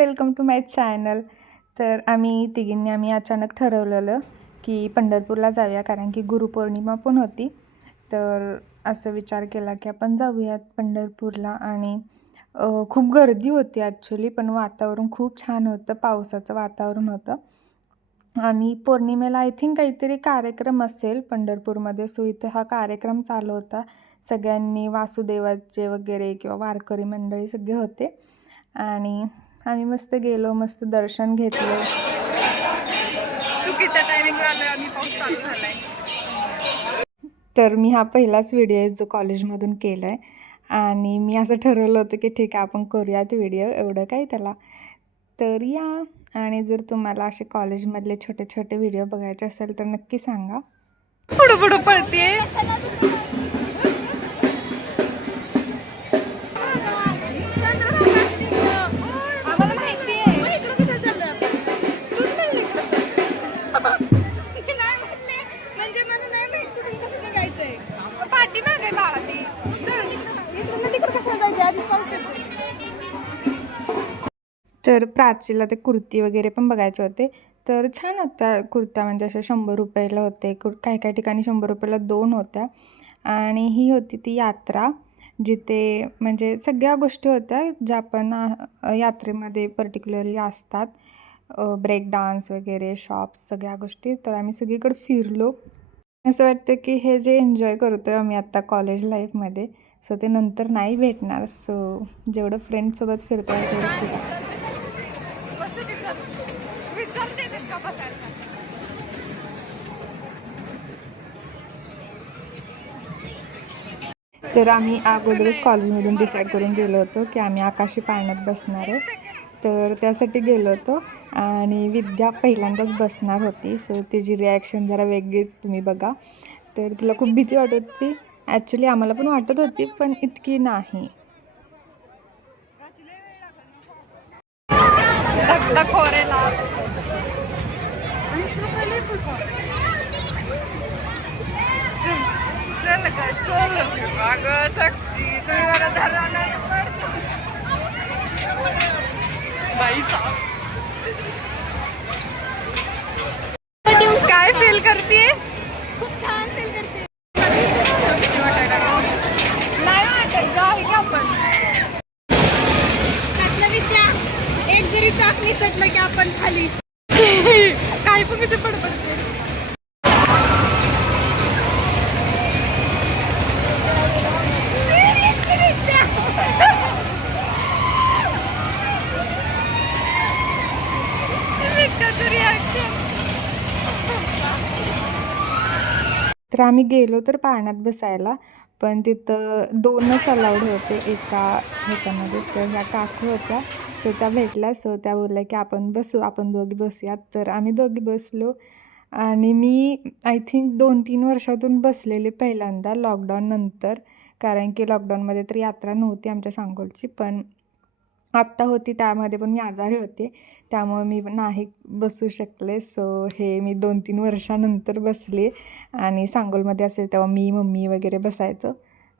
Welcome to my channel तर आम्ही तिघींनी आम्ही अचानक ठरवलेलं की पंढरपूरला जाऊया कारण की गुरुपौर्णिमा पण होती. तर असं विचार केला की आपण जाऊयात पंढरपूरला आणि खूप गर्दी होती ॲक्च्युली पण वातावरण खूप छान होतं पावसाचं वातावरण होतं. आणि पौर्णिमेला आय थिंक काहीतरी कार्यक्रम असेल पंढरपूरमध्ये. सो इथे हा कार्यक्रम चालू होता. सगळ्यांनी वासुदेवाचे वगैरे किंवा वारकरी मंडळी सगळे होते. आणि आम्ही मस्त गेलो मस्त दर्शन घेतलं. चुकीच्या टायमिंगला आलोय आणि पाऊस चालू झालाय. तर मी हा पहिलाच व्हिडिओ आहे जो कॉलेजमधून केला आहे आणि मी असं ठरवलं होतं की ठीक आहे आपण करूयात व्हिडिओ एवढं काय त्याला. तर या. आणि जर तुम्हाला असे कॉलेजमधले छोटे छोटे व्हिडिओ बघायचे असेल तर नक्की सांगा. पुढं पुढं पळते तर प्राचीला ते कुर्ती वगैरे पण बघायचे होते. तर छान होत्या कुर्त्या म्हणजे अशा शंभर रुपयाला होते. कु काही काही ठिकाणी शंभर रुपयाला दोन होत्या. आणि ही होती ती यात्रा जिथे म्हणजे सगळ्या गोष्टी होत्या ज्या आपण यात्रेमध्ये पर्टिक्युलरली असतात. ब्रेक डान्स वगैरे शॉप्स सगळ्या गोष्टी. तर आम्ही सगळीकडे फिरलो. असं वाटतं की हे जे एन्जॉय करतो आहे आम्ही आत्ता कॉलेज लाईफमध्ये सो ते नंतर नाही भेटणार. सो जेवढं फ्रेंडसोबत फिरतो आहे तेवढं फिरा. बसू दे चल. का बसायला तर आम्ही अगोदरच कॉलेजमधून डिसाईड करून गेलो होतो की आम्ही आकाशी पाळण्यात बसणार आहे. तर त्यासाठी गेलो होतो आणि विद्या पहिल्यांदाच बसणार होती. सो तिची रिॲक्शन जरा वेगळीच तुम्ही बघा. तर तिला खूप भीती वाटत होती. ॲक्च्युली आम्हाला पण वाटत होती पण इतकी नाही. धक्का खोरेला चल काय चल अगं साक्षी तुम्ही मला धरा नाही बाई काय फील करते चाक निसटलं की आपण खाली. काय पण किती पडपडते. तर आम्ही गेलो तर पाळण्यात बसायला. पण तिथं दोनच अलाउड होते एका ह्याच्यामध्ये. तर ह्या काकू होत्या. सो त्या भेटल्या. सो त्या बोलल्या की आपण बसू आपण दोघी बसूयात. तर आम्ही दोघी बसलो. आणि मी आय थिंक दोन तीन वर्षातून बसलेले पहिल्यांदा लॉकडाऊन नंतर. कारण की लॉकडाऊनमध्ये तर यात्रा नव्हती आमच्या सांगोलची. पण आत्ता होती त्यामध्ये पण मी आजारी होते. त्यामुळे मी नाही बसू शकले. सो हे मी दोन तीन वर्षानंतर बसले आणि सांगोलमध्ये असेल तेव्हा मी मम्मी वगैरे बसायचं.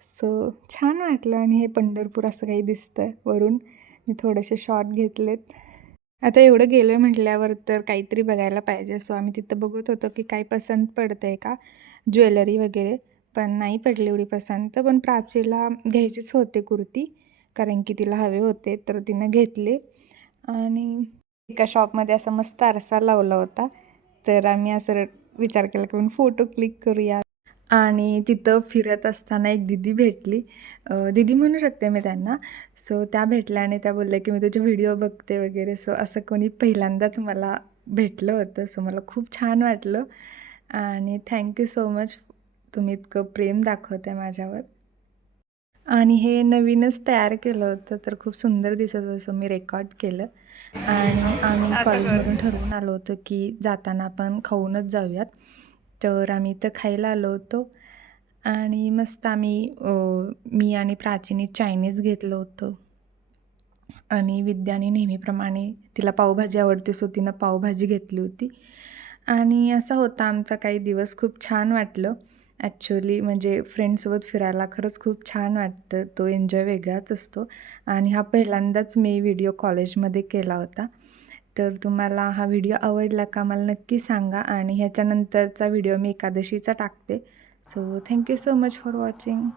सो छान वाटलं आणि हे पंढरपूर असं काही दिसतं वरून. मी थोडेसे शॉर्ट घेतलेत. आता एवढं गेलो आहे म्हटल्यावर तर काहीतरी बघायला पाहिजे. सो आम्ही तिथं बघत होतो की काही पसंत पडतं आहे का? ज्वेलरी वगैरे. पण नाही पडली एवढी पसंत. पण प्राचीला घ्यायचीच होते कुर्ती. कारण की तिला हवे होते तर तिनं घेतले. आणि एका शॉपमध्ये असा मस्त आरसा लावला होता. तर आम्ही असं विचार केला की फोटो क्लिक करूया. आणि तिथं फिरत असताना एक दिदी भेटली. दिदी म्हणू शकते मी त्यांना. सो त्या भेटल्या आणि त्या बोलल्या की मी तुझे व्हिडिओ बघते वगैरे. सो असं कोणी पहिल्यांदाच मला भेटलं होतं. सो मला खूप छान वाटलं. आणि थँक्यू सो मच तुम्ही इतकं प्रेम दाखवत आहे माझ्यावर. आणि हे नवीनच तयार केलं होतं तर खूप सुंदर दिसत होतं सो मी रेकॉर्ड केलं. आणि आम्ही असं. कॉलेजमधून ठरवून आलो होतो की जाताना आपण खाऊनच जाऊयात. तर आम्ही इथं खायला आलो होतो. आणि मस्त आम्ही मी आणि प्राचीने चायनीज घेतलं होतं. आणि विद्याने नेहमीप्रमाणे तिला पावभाजी आवडते सो तिनं पावभाजी घेतली होती. आणि असा होता आमचा काही दिवस. खूप छान वाटलं. ॲक्च्युली म्हणजे फ्रेंडसोबत फिरायला खरंच खूप छान वाटतं. तो एन्जॉय वेगळाच असतो. आणि हा पहिल्यांदाच मी व्हिडिओ कॉलेजमध्ये केला होता. तर तुम्हाला हा व्हिडिओ आवडला का मला नक्की सांगा आणि ह्याच्यानंतरचा व्हिडिओ मी एकादशीचा टाकते. So thank you so much for watching